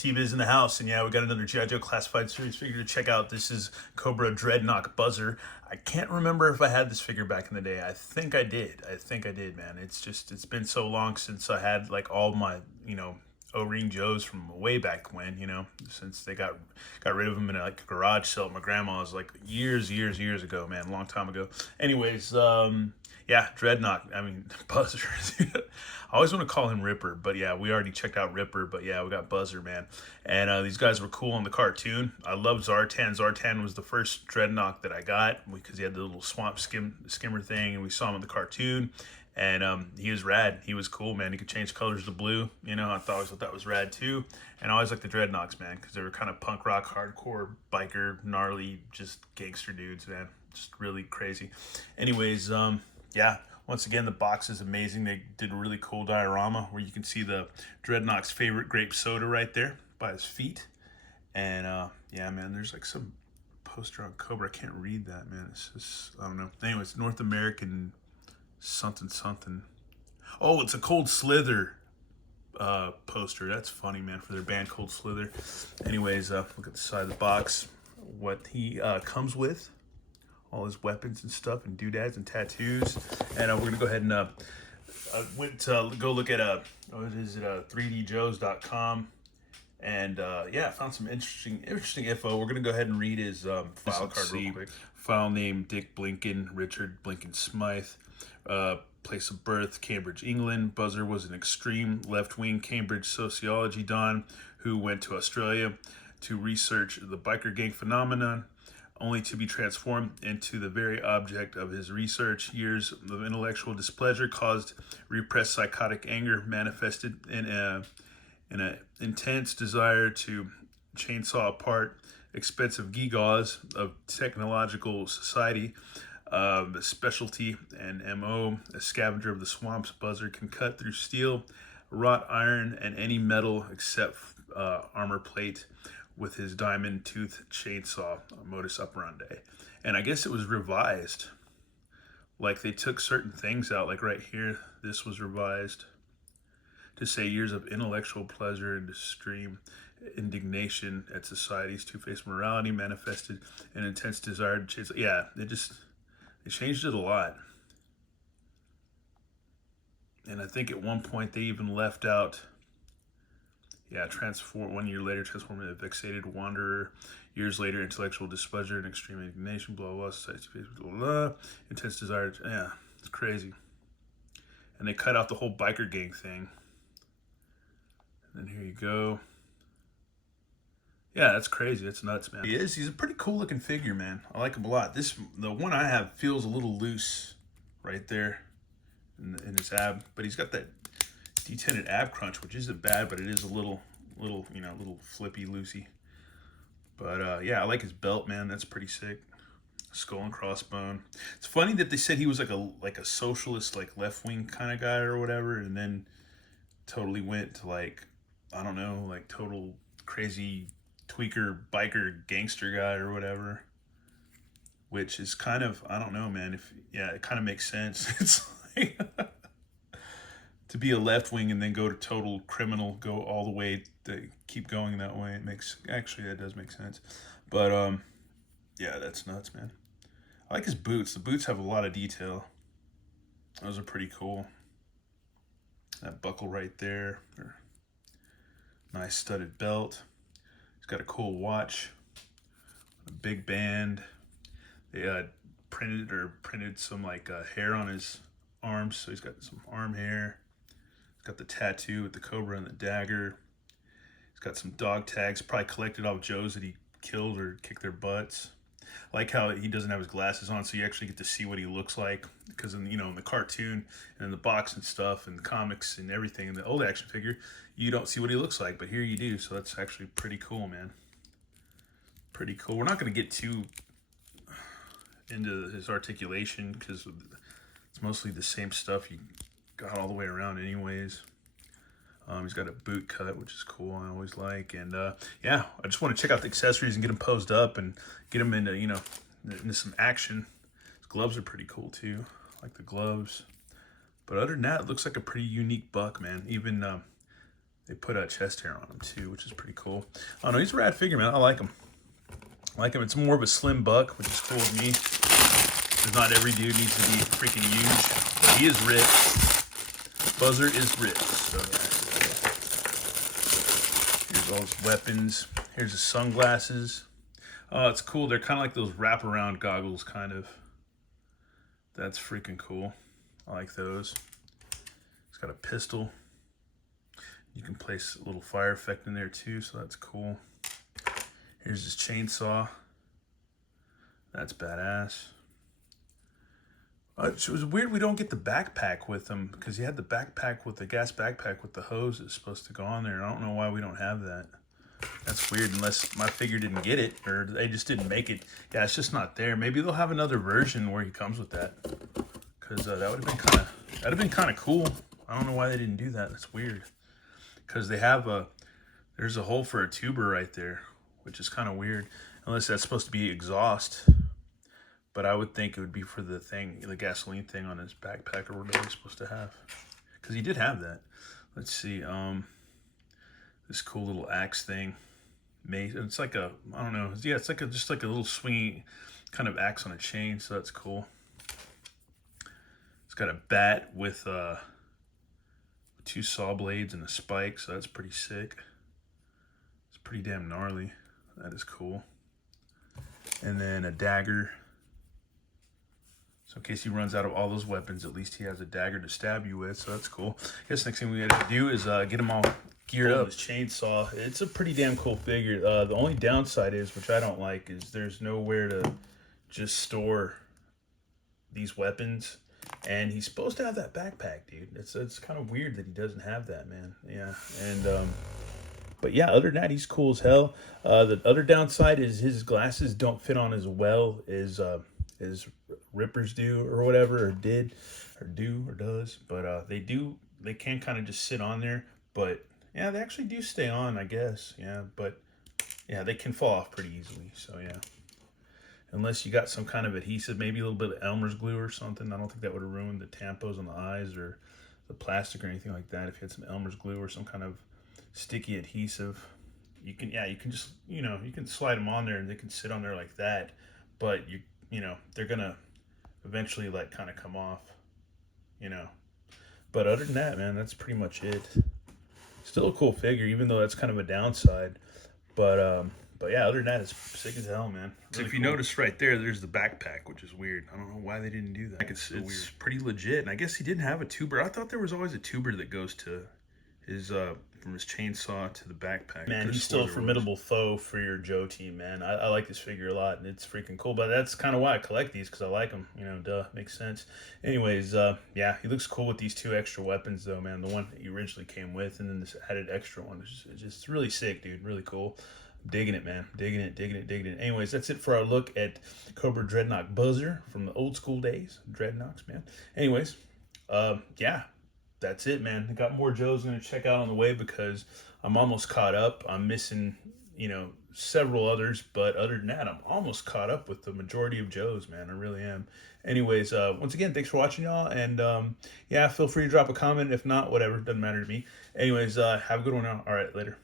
T-Biz in the house, and yeah, we got another G.I. Joe Classified Series figure to check out. This is Cobra Dreadnok Buzzer. I can't remember if I had this figure back in the day. I think I did. Man. It's been so long since I had like all my, O-ring Joes from way back when, since they got rid of them in like a garage sale at my grandma's like years ago, man, a long time ago. Anyways, yeah, Dreadnok. I mean, Buzzer. I always want to call him Ripper, but yeah, we already checked out Ripper, but yeah, we got Buzzer, man. And these guys were cool in the cartoon. I love Zartan. Zartan was the first Dreadnok that I got because he had the little skimmer thing, and we saw him in the cartoon. And he was rad. He was cool, man. He could change colors to blue. I always thought that was rad too. And I always liked the Dreadnoks, man, because they were kind of punk rock, hardcore, biker, gnarly, just gangster dudes, man. Just really crazy. Anyways, yeah. Once again, the box is amazing. They did a really cool diorama where you can see the Dreadnok's favorite grape soda right there by his feet. And yeah, man, there's like some poster on Cobra. I can't read that, man. It's just, I don't know. Anyways, North American something. Oh, it's a Cold Slither poster. That's funny, man, for their band Cold Slither. Anyways, look at the side of the box. What he comes with. All his weapons and stuff and doodads and tattoos. And we're going to go ahead and I went to go look at 3djoes.com. And yeah, I found some interesting info. We're going to go ahead and read his file card real quick. File name, Dick Blinken, Richard Blinken Smythe. Place of birth, Cambridge, England. Buzzer was an extreme left-wing Cambridge sociology don who went to Australia to research the biker gang phenomenon, only to be transformed into the very object of his research. Years of intellectual displeasure caused repressed psychotic anger manifested in an intense desire to chainsaw apart expensive gewgaws of technological society. Specialty and MO, a scavenger of the swamps, Buzzer can cut through steel, wrought iron, and any metal except armor plate with his diamond tooth chainsaw, modus operandi. And I guess it was revised. Like they took certain things out, like right here, this was revised to say years of intellectual pleasure and extreme indignation at society's two-faced morality manifested an intense desire to chase. Yeah, they changed it a lot. And I think at one point they even left out, yeah, 1 year later, transformed into a vexated wanderer. Years later, intellectual displeasure and extreme indignation, blah, blah, blah, blah, intense desire. Yeah, it's crazy. And they cut out the whole biker gang thing. And then here you go. Yeah, that's crazy. That's nuts, man. He's a pretty cool looking figure, man. I like him a lot. The one I have feels a little loose right there in his ab, but he's got that detented ab crunch, which isn't bad, but it is a little flippy, loosey. But yeah, I like his belt, man. That's pretty sick. Skull and crossbone. It's funny that they said he was like a socialist, like left wing kind of guy or whatever, and then totally went to like, I don't know, like total crazy tweaker biker gangster guy or whatever. Which is kind of, I don't know, man. It kind of makes sense. It's like to be a left wing and then go to total criminal, go all the way to keep going that way. That does make sense. But yeah, that's nuts, man. I like his boots. The boots have a lot of detail. Those are pretty cool. That buckle right there. Nice studded belt. He's got a cool watch. A big band. They printed some like hair on his arms, so he's got some arm hair. He's got the tattoo with the cobra and the dagger. He's got some dog tags, probably collected off Joes that he killed or kicked their butts. I like how he doesn't have his glasses on, so you actually get to see what he looks like. Because in the cartoon and in the box and stuff and the comics and everything, and the old action figure, you don't see what he looks like, but here you do. So that's actually pretty cool, man. Pretty cool. We're not going to get too into his articulation because it's mostly the same stuff you got all the way around anyways. He's got a boot cut, which is cool. I always like. And yeah, I just want to check out the accessories and get him posed up and get him into, into some action. His gloves are pretty cool too. I like the gloves. But other than that, it looks like a pretty unique buck, man. Even They put a chest hair on him too, which is pretty cool. I don't know, he's a rad figure, man. I like him. I like him. It's more of a slim buck, which is cool with me. Because not every dude needs to be freaking huge. But he is ripped. Buzzer is ripped. So here's all his weapons. Here's his sunglasses. Oh, it's cool. They're kind of like those wraparound goggles, kind of. That's freaking cool. I like those. He's got a pistol. You can place a little fire effect in there too, so that's cool. Here's his chainsaw. That's badass. It was weird we don't get the backpack with him, because he had the backpack with the gas backpack with the hose that's supposed to go on there. I don't know why we don't have that. That's weird, unless my figure didn't get it, or they just didn't make it. Yeah, it's just not there. Maybe they'll have another version where he comes with that, because that would have been kind of cool. I don't know why they didn't do that. That's weird, because they have there's a hole for a tuber right there, which is kind of weird, unless that's supposed to be exhaust. But I would think it would be for the thing, the gasoline thing on his backpack, or whatever he's supposed to have, because he did have that. Let's see, this cool little axe thing. It's like a, I don't know, yeah, it's like just like a little swingy kind of axe on a chain, so that's cool. It's got a bat with 2 saw blades and a spike, so that's pretty sick. It's pretty damn gnarly. That is cool. And then a dagger. So in case he runs out of all those weapons, at least he has a dagger to stab you with, so that's cool. I guess next thing we have to do is get him all geared up. His chainsaw. It's a pretty damn cool figure. The only downside is, which I don't like, is there's nowhere to just store these weapons. And he's supposed to have that backpack, dude. It's kind of weird that he doesn't have that, man. Yeah, and but yeah, other than that, he's cool as hell. The other downside is his glasses don't fit on as well as Rippers do, or whatever, or did, or do, or does. But they do. They can kind of just sit on there, but yeah, they actually do stay on, I guess. Yeah, but yeah, they can fall off pretty easily. So yeah, unless you got some kind of adhesive, maybe a little bit of Elmer's glue or something. I don't think that would have ruined the tampos on the eyes or the plastic or anything like that. If you had some Elmer's glue or some kind of sticky adhesive, you can just, you can slide them on there and they can sit on there like that. But they're gonna eventually like kind of come off, But other than that, man, that's pretty much it. Still a cool figure, even though that's kind of a downside. But yeah, other than that, it's sick as hell, man. So if you notice right there, there's the backpack, which is weird. I don't know why they didn't do that. It's weird. Pretty legit. And I guess he didn't have a tuber. I thought there was always a tuber that goes to his from his chainsaw to the backpack. Man, he's still a formidable foe for your Joe team, man. I like this figure a lot, and it's freaking cool. But that's kind of why I collect these, because I like them. Duh, makes sense. Anyways, yeah, he looks cool with these 2 extra weapons, though, man. The one that he originally came with, and then this added extra one. It's just really sick, dude. Really cool. Digging it, man. Digging it. Anyways, that's it for our look at Cobra Dreadnok Buzzer from the old school days. Dreadnoks, man. Anyways, yeah. That's it, man. I got more Joes I'm going to check out on the way, because I'm almost caught up. I'm missing, several others, but other than that, I'm almost caught up with the majority of Joes, man. I really am. Anyways, once again, thanks for watching, y'all. And yeah, feel free to drop a comment. If not, whatever. Doesn't matter to me. Anyways, have a good one now. All right, later.